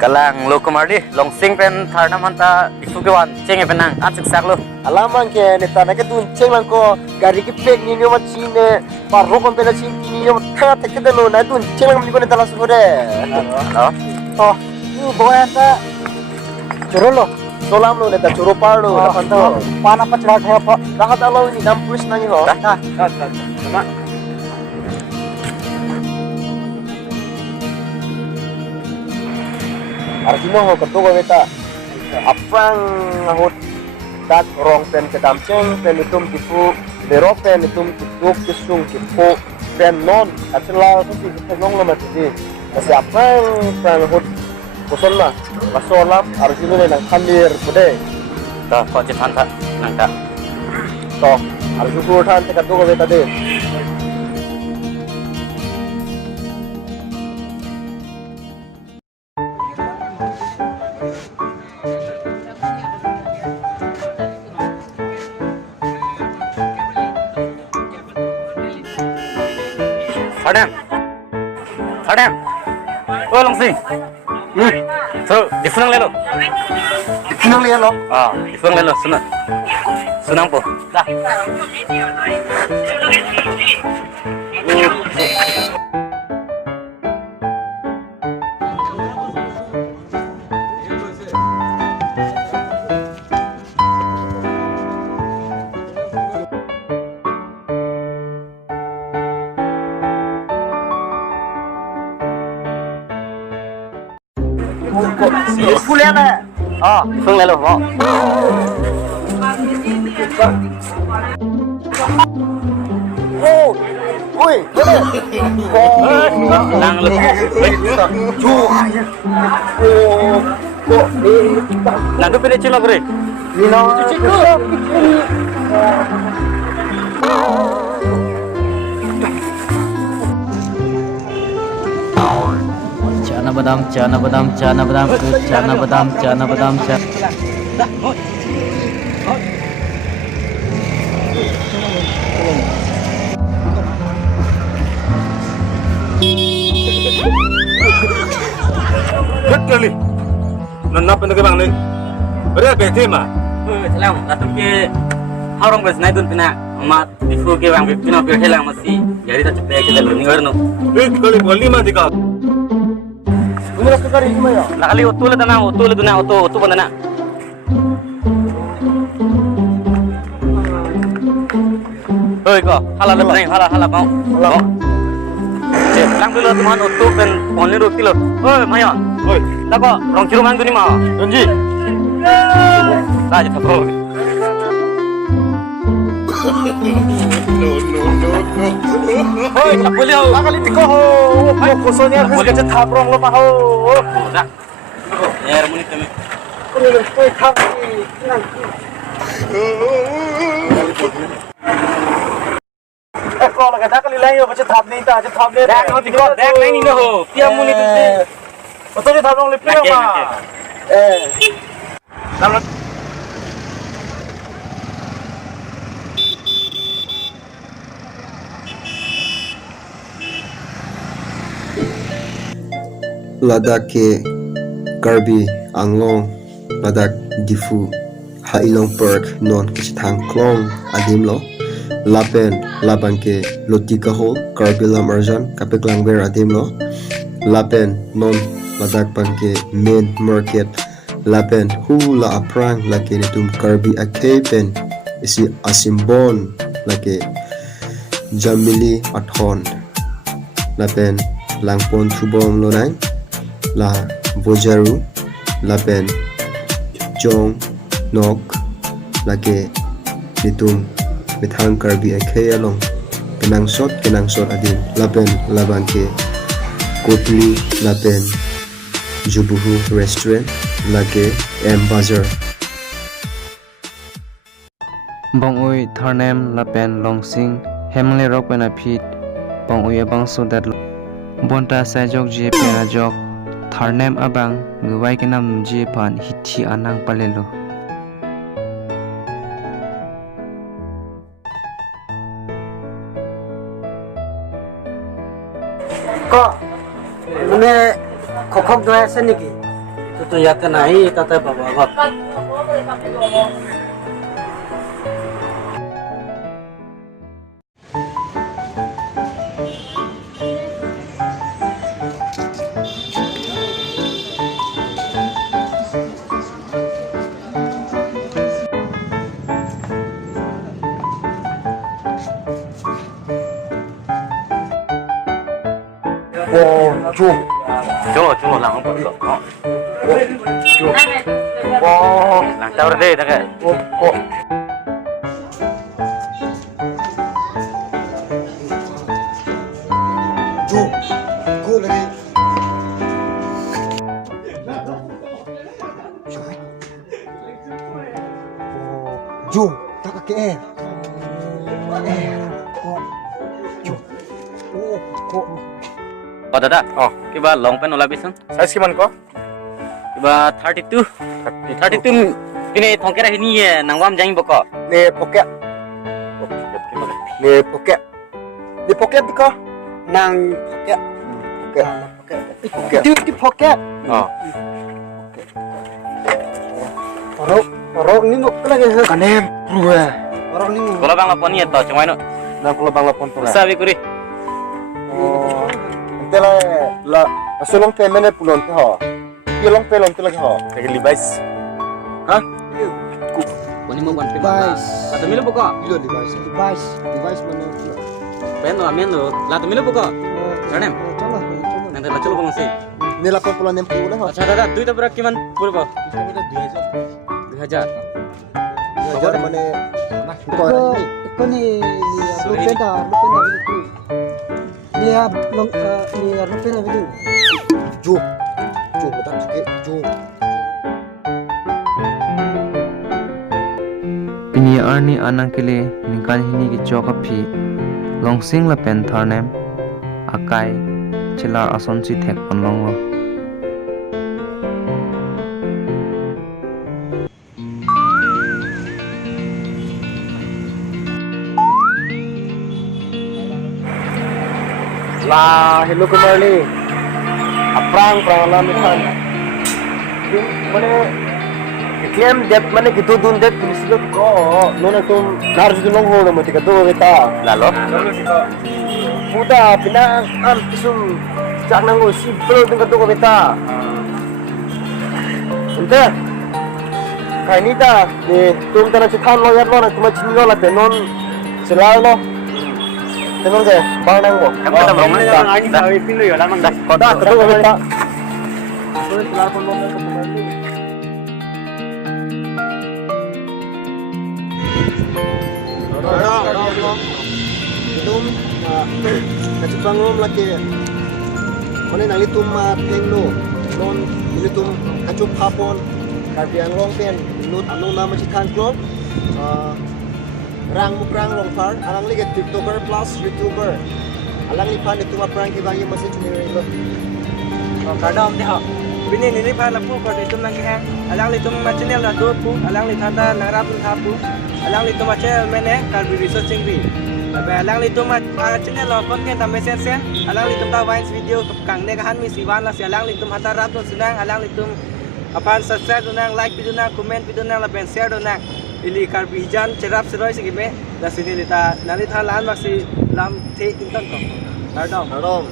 Kalang lo kumardi long sing pen tharna manta isukewan cenge penang atsik saklo Alaman ke neta na ke dun ceng lang ko gari ki pek ni ma chine parro kon pela chin ni ma tha te ke dalo na dun ceng lang ni ko neta la sugore no oh ni boya ta chorolo solam lo neta choro parlo na panta pana pa chra the pa rahat alo ni dam push na ni ho sama Artimo ho ketu ko beta apang hot tat rong pen ke dam ceng pen itum tipu bero pen itum tipu kisung tipu pen non acela ko si nong lo mati kasi apang pen hot koson na masolam arjino le nang khalir bude ta ko je than tha nang ta to arju ko than te ketu ko beta de Sadam oh long sing so difunang lelo kinang le lo difunang lelo sunang po dah Fulena difunang lelo mo oh oi kene lang lo ju oh nang pede chilo gre Lino Chana badam, chana badam, chana badam, chana badam, chana badam, chana. Rất kali, nana pen ke bang ni, ada ke tema, salam latum ke harong bes naidun pina mat difu ke bang pina pe helang masi jadi ta cepe ke dalo ningar no kali boli mah dika, Umur sekali cuma ya nakali utul dana utu bandana oi ko hala le bang hala mau lang dulu teman utu pen only 2 kilo oi maya oi, lako rong kilo mang duni ma Donji, raja thapro oi tak boleh ho kali tiko ho kosonya harus ke thaprong lo ma ho dah ya muni teme koi kham ko laga kali lai yo bache thap nei ta je thap ne dak no tiko dak nai ni no ho pia muni tu se oto je thaprong le pina ma nam Ladakh ke Karbi Anglong Ladakh Difu Hailong Park non kisithang klong adim lo Lapen Laban ke Lotika Hall Karbi Lam Arjan Kapeklang Ber adim lo Lapen non Ladakh pan ke main market Lapen hula aprang lake nitum Karbi Akepen isi Asimbon lake Jamili Athon Lapen Langpon Thubom Lonang La Bojaru Lapen Jong Nok Lake Nitum Mithang Karbi Ake Along Kenang sot adin Lapen Laban ke Kotli Lapen Jubuhu Restaurant Lake M Bazar Bong ui tharnem lapen longsing hemle rock pena fit bong ui abang sudat bonta sajok je pena jok tharnem abang guwai kenam je pan hithi anang palelo ko mane kokok doya se niki tu ya kenai tata bawa got. 오, 쭉. Cuma lang ang paglo. 쭉. 와, Lang tawar deh, dah kan. 오, 오. 쭉. 그 lagi. 쭉. Tak kaki 쭉. 오, kok. Oh, dadah. Oh, kiba long pen ola bisan. Size কিমান ক Kiba 32. 32 kini thongkera hini nangwam jang boko. 내 포켓. 내 포켓. 내 포켓 비커? 낭 포켓. 포켓. 이 포켓. Oh. Orang ni nuk lagi kanem pruwe. Orang ni Kalau bang lapon ni to cuma ino. nang kula bang lapon tu. Sabi kuri. Oh. Entela la asulong pemene pulon te ho. Yelong pelon te lagi ho. থেকে Levi's Ha? Kuni mo ban pen. Device. Lato milo boko. Ilo device. Device mana? Pen no amen no. Lato milo boko. Ranem. Nanti la cholo bang si. Ni lapon pulon nem pula ho. Acha dadah, duit berapa kiman purba? 2000. Ajar mana? Ko ni. Ko ni Sorry. rupenda itu. Dia rupenda itu. Ju. Ju tak sikit. Ju. Pinia arni anang kele ningkan hini ki choka phi longsing la pen tharnem akai chilar ason si thek panlong lo. Lah, hello Kumarli. Aprang alam ikan. Mana claim debt mana gitu dun debt mislo ko. Nona tum nar ju long holo mati ka do beta. Lalo. Muda pinang am kisum jak nang si bro dun ka do beta. Ente. Kai ni ta ni tum tana si than lo yat lo na tum chin lo la penon selal lo. Tenon ke bang nang go. Em kata bang mana? Dah. Dah. Koda ka do beta. Itum kacipangom lagi. Mana nang itum tengno non itum kacup hapon karbian long pen nut anu nama si tangklong rang mukrang long far alang liget tiktoker plus youtuber alang lipan itu perang kibangi masih cuma itu Kadang dia. Bini ni pa la pu ko de tum nang ha. Alang li tum ma channel la do pu, alang li thada narap tha pu. Alang li tum ma channel mene kar bi researching bi. Abe alang li tum ma channel la content ta message sen. Alang li tum ta vines video kang ne kahan mi siwan la si alang li tum hata rap tu sunang alang li tum apan subscribe tu nang like video nang comment video nang la ben share do nang. Ili kar bi jan cherap seroi si me. La sini li ta nali tha lan mak si lam the intan ko. Kadang.